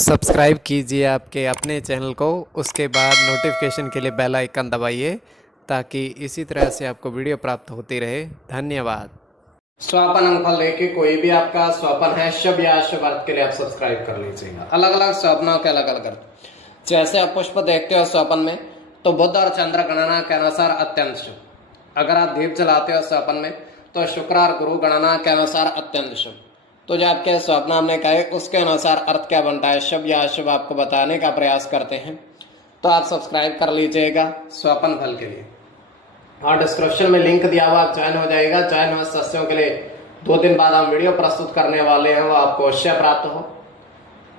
Subscribe कीजिए आपके अपने चैनल को, उसके बाद नोटिफिकेशन के लिए बेल आइकन दबाइए ताकि इसी तरह से आपको वीडियो प्राप्त होती रहे। धन्यवाद। स्वपन अंकफल लेके कोई भी आपका स्वपन है शुभ या अशुभ अर्थ के लिए आप सब्सक्राइब कर लीजिएगा। अलग अलग स्वप्नों के अलग अलग अर्थ। जैसे आप पुष्प देखते हो स्वपन में तो बुध और चंद्र गणना के अनुसार अत्यंत शुभ। अगर आप दीप जलाते हो स्वपन में तो शुक्र और गुरु गणना के अनुसार अत्यंत शुभ। तो जो आपके स्वप्न हमने कहे उसके अनुसार अर्थ क्या बनता है शुभ या अशुभ आपको बताने का प्रयास करते हैं। तो आप सब्सक्राइब कर लीजिएगा स्वपन फल के लिए और डिस्क्रिप्शन में लिंक दिया हुआ आप ज्वाइन हो जाएगा। ज्वाइन हुए सदस्यों के लिए 2 दिन बाद हम वीडियो प्रस्तुत करने वाले हैं, वो आपको अवश्य प्राप्त हो।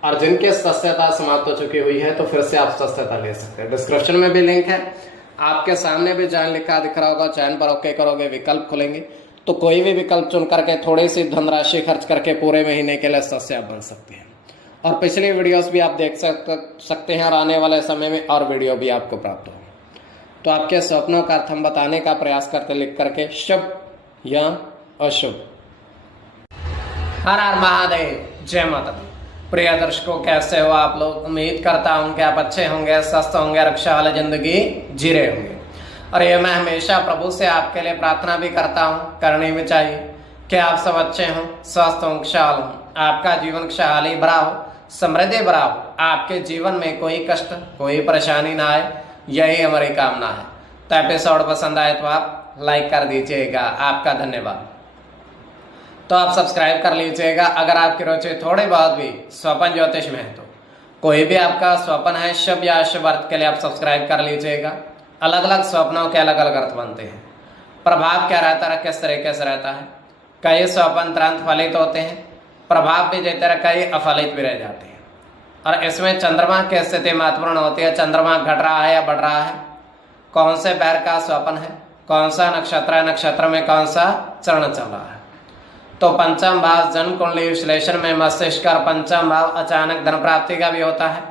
और जिनके सदस्यता समाप्त हो चुकी हुई है तो फिर से आप सदस्यता ले सकते हैं। डिस्क्रिप्शन में भी लिंक है, आपके सामने भी ज्वाइन लिखा दिख रहा होगा। ज्वाइन पर ओके करोगे, विकल्प खुलेंगे तो कोई भी विकल्प चुन करके थोड़ी सी धनराशि खर्च करके पूरे महीने के लिए सदस्य आप बन सकते हैं। और पिछली वीडियोस भी आप देख सकते हैं और आने वाले समय में और वीडियो भी आपको प्राप्त हो। तो आपके स्वप्नों का अर्थ हम बताने का प्रयास करते लिख करके शुभ या अशुभ। हर हर महादेव, जय माता दी। प्रिय दर्शकों, कैसे हो आप लोग? उम्मीद करता हूं कि आप अच्छे होंगे, स्वस्थ होंगे, रक्षा वाली जिंदगी जी रहे होंगे। और ये मैं हमेशा प्रभु से आपके लिए प्रार्थना भी करता हूँ, करनी भी चाहिए कि आप सब अच्छे हों, स्वस्थ हों, खुशहाल हों, आपका जीवन खुशहाली भरा हो, समृद्धि भरा हो, आपके जीवन में कोई कष्ट कोई परेशानी ना आए, यही हमारी कामना है। तो एपिसोड पसंद आए तो आप लाइक कर दीजिएगा, आपका धन्यवाद। तो आप सब्सक्राइब कर लीजिएगा अगर आपकी रुचि थोड़ी बहुत भी स्वपन ज्योतिष में है। तो कोई भी आपका स्वपन है शुभ या अशुभ अर्थ के लिए आप सब्सक्राइब कर लीजिएगा। अलग अलग स्वप्नों के अलग अलग अर्थ बनते हैं। प्रभाव क्या रहता है, किस तरीके से रहता है। कई स्वपन तुरंत फलित होते हैं, प्रभाव भी देते रहे, कई अफलित भी रह जाते हैं। और इसमें चंद्रमा की स्थिति महत्वपूर्ण होती है। चंद्रमा घट रहा है या बढ़ रहा है, कौन से पैर का स्वपन है, कौन सा नक्षत्र है, नक्षत्र में कौन सा चरण चल रहा है। तो पंचम भाव जन्म कुंडली विश्लेषण में मस्तिष्क और पंचम भाव अचानक धन प्राप्ति का भी होता है।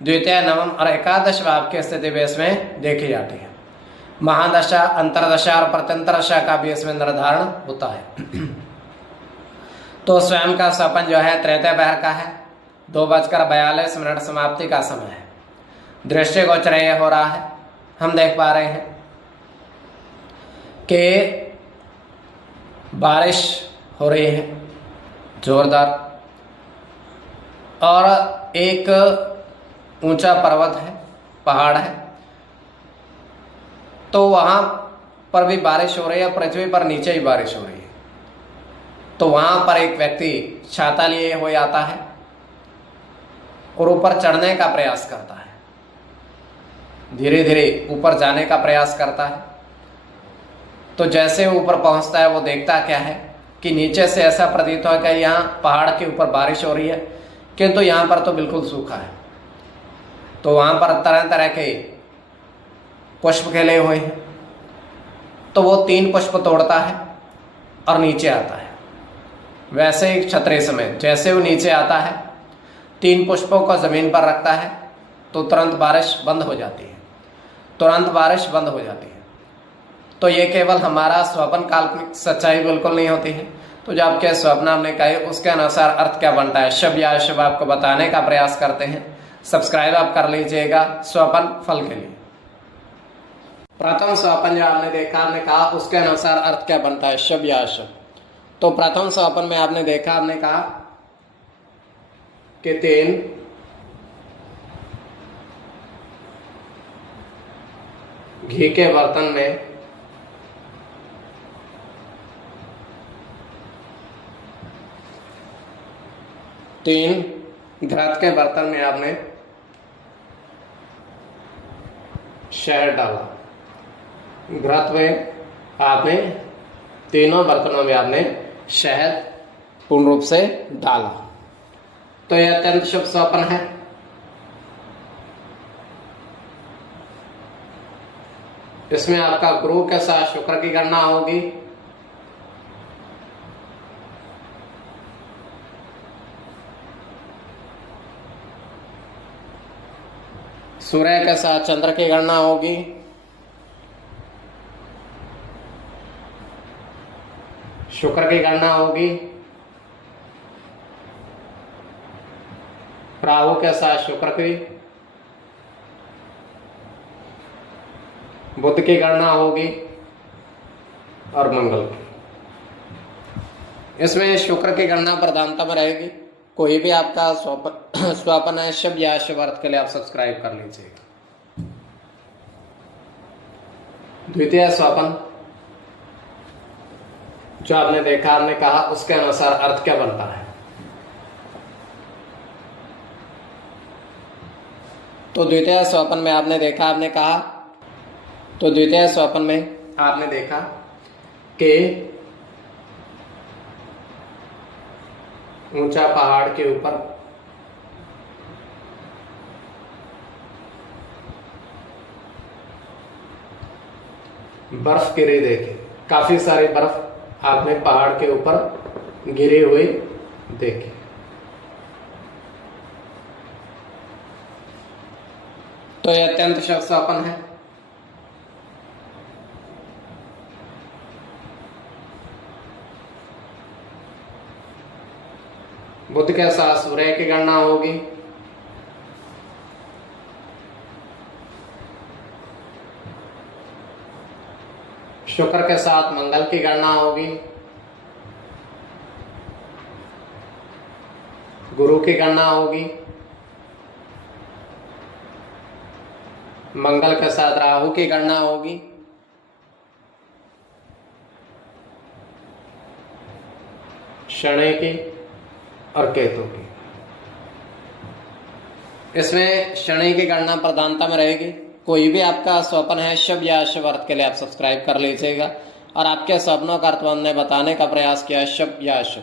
द्वितीय, नवम और एकादश भाव की स्थिति भी इसमें देखी जाती है। महादशा, अंतरदशा और प्रत्यंतरदशा का भी इसमें निर्धारण होता है। तो स्वयं का स्वपन जो है तृतीय पहर का है, 2:42 समाप्ति का समय है। दृष्टिगोचर हो रहा है, हम देख पा रहे हैं कि बारिश हो रही है जोरदार, और एक ऊंचा पर्वत है, पहाड़ है, तो वहां पर भी बारिश हो रही है, पृथ्वी पर नीचे ही बारिश हो रही है। तो वहां पर एक व्यक्ति छाता लिए हुए आता है और ऊपर चढ़ने का प्रयास करता है, धीरे धीरे ऊपर जाने का प्रयास करता है। तो जैसे ऊपर पहुंचता है वो देखता क्या है कि नीचे से ऐसा प्रतीत हो कि यहाँ पहाड़ के ऊपर बारिश हो रही है, किंतु यहाँ पर तो बिल्कुल सूखा है। तो वहां पर तरह तरह के पुष्प खिले हुए हैं। तो वो 3 पुष्प तोड़ता है और नीचे आता है। वैसे ही क्षत्रिय समय जैसे वो नीचे आता है, 3 पुष्पों को जमीन पर रखता है तो तुरंत बारिश बंद हो जाती है, तुरंत बारिश बंद हो जाती है। तो ये केवल हमारा स्वप्न, काल्पनिक सच्चाई बिल्कुल नहीं होती है। तो जो आपके स्वप्न हमने कहे उसके अनुसार अर्थ क्या बनता है शुभ या अशुभ आपको बताने का प्रयास करते हैं। सब्सक्राइब आप कर लीजिएगा स्वपन फल के लिए। प्रथम स्वपन जो आपने देखा, आपने कहा उसके अनुसार अर्थ क्या बनता है शुभ या अशुभ। तो प्रथम स्वपन में आपने देखा, आपने कहा कि 3 घी के बर्तन में घृत के बर्तन में आपने शहद डाला। घृत में आपने तीनों बर्तनों में आपने शहद पूर्ण रूप से डाला। तो यह अत्यंत शुभ स्वप्न है। इसमें आपका गुरु के साथ शुक्र की गणना होगी। सूर्य के साथ चंद्र की गणना होगी। शुक्र की गणना होगी। राहु के साथ शुक्र की, बुध की गणना होगी और मंगल की। इसमें शुक्र की गणना प्रधानता में रहेगी। कोई भी आपका स्वपन है शुभ या अशुभ अर्थ के लिए आप सब्सक्राइब कर लीजिएगा। द्वितीय स्वपन जो आपने देखा, आपने कहा, उसके अनुसार अर्थ क्या बनता है। तो द्वितीय स्वपन में आपने देखा, आपने कहा, तो द्वितीय स्वपन में आपने देखा कि ऊंचा पहाड़ के ऊपर बर्फ गिरी देखी, काफी सारी बर्फ आपने पहाड़ के ऊपर गिरी हुई देखी। तो यह अत्यंत शुभ स्वपन है। बुध के साथ सूर्य की गणना होगी, शुक्र के साथ मंगल की गणना होगी, गुरु की गणना होगी, मंगल के साथ राहु की गणना होगी, शनि की और केतु की। इसमें शनि की गणना प्रधानता में रहेगी। कोई भी आपका स्वप्न है शुभ या अशुभ अर्थ के लिए आप सब्सक्राइब कर लीजिएगा और आपके स्वप्नों का अर्थ हमने बताने का प्रयास किया, शुभ या अशुभ।